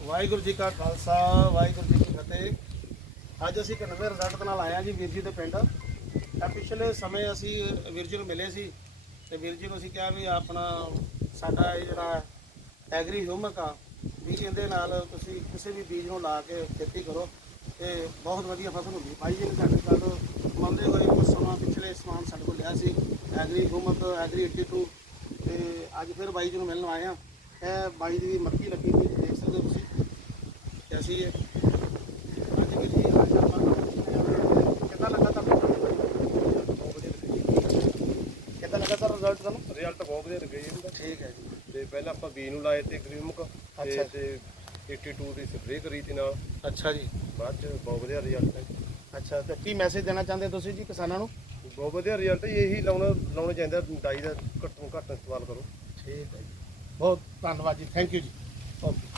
ਵਾਹਿਗੁਰੂ ਜੀ ਕਾ ਖਾਲਸਾ, ਵਾਹਿਗੁਰੂ ਜੀ ਕੀ ਫਤਿਹ। ਅੱਜ ਅਸੀਂ ਇੱਕ ਨਵੇਂ ਰਿਜ਼ਲਟ ਨਾਲ ਆਏ ਹਾਂ ਜੀ ਵੀਰ ਜੀ ਦੇ ਪਿੰਡ। ਤਾਂ ਪਿਛਲੇ ਸਮੇਂ ਅਸੀਂ ਵੀਰ ਜੀ ਨੂੰ ਮਿਲੇ ਸੀ ਤੇ ਵੀਰ ਜੀ ਨੂੰ ਅਸੀਂ ਕਿਹਾ ਵੀ ਆਪਣਾ ਸਾਡਾ ਇਹ ਜਿਹੜਾ ਐਗਰੀ ਹਿਊਮਕ ਆ, ਵੀ ਇਹਦੇ ਨਾਲ ਤੁਸੀਂ ਕਿਸੇ ਵੀ ਬੀਜ ਨੂੰ ਲਾ ਕੇ ਖੇਤੀ ਕਰੋ ਤੇ ਬਹੁਤ ਵਧੀਆ ਫਸਲ ਹੁੰਦੀ। ਭਾਈ ਜੀ ਨੇ ਸਾਡੇ ਕੋਲ ਮੰਨਦੇ ਹੋਏ ਕੁਝ ਸਮਾਂ ਪਿਛਲੇ ਸਮਾਨ ਸਾਡੇ ਕੋਲ ਲਿਆ ਸੀ ਐਗਰੀ ਹਿਊਮਕ ਐਗਰੀ 82 ਤੇ ਅੱਜ ਫਿਰ ਬਾਈ ਜੀ ਨੂੰ ਮਿਲਣ ਆਏ ਆ ਇਹ ਬਾਈ ਦੀ ਮੱਕੀ ਲੱਗੀ ਹੋਈ ਦੇਖ ਸਕਦੇ ਹੋ ਤੁਸੀਂ। ਕੈਸੀ ਹੈ? ਅੱਜ ਵੀ ਜੀ ਅੱਜ ਆਪਾਂ ਕਿੱਦਾਂ ਲੱਗਾ ਤੁਹਾਨੂੰ? ਕਿੱਦਾਂ ਲੱਗਾ ਸਰ ਰਿਜ਼ਲਟ ਤੁਹਾਨੂੰ? ਰਿਜ਼ਲਟ ਬਹੁਤ ਵਧੀਆ ਲੱਗੇ ਜੀ। ਇਹਦਾ ਠੀਕ ਹੈ ਜੀ। ਤੇ ਪਹਿਲਾਂ ਆਪਾਂ ਬੀ ਨੂੰ ਲਾਏ ਤੇ ਗ੍ਰੀਮਕ ਅੱਛਾ। ਤੇ ਤੇ 82 ਦੀ ਸਪਰੇਅ ਕਰੀ ਤੇ ਨਾਲ। ਅੱਛਾ ਜੀ। ਬਾਅਦ ਚ ਬਹੁਤ ਵਧੀਆ ਰਿਜ਼ਲਟ ਹੈ। ਅੱਛਾ ਤੇ ਕੀ ਮੈਸੇਜ ਦੇਣਾ ਚਾਹੁੰਦੇ ਤੁਸੀਂ ਜੀ ਕਿਸਾਨਾਂ ਨੂੰ? ਬਹੁਤ ਵਧੀਆ ਰਿਜ਼ਲਟ ਇਹੀ ਲਾਉਣਾ ਲਾਉਣਾ ਚਾਹੀਦਾ ਡਾਈ ਦਾ ਘੱਟ ਘੱਟ ਇਸਤੇਮਾਲ ਕਰੋ। ਠੀਕ ਹੈ ਜੀ। ਬਹੁਤ ਧੰਨਵਾਦ ਜੀ ਥੈਂਕ ਯੂ ਜੀ। ਓਕੇ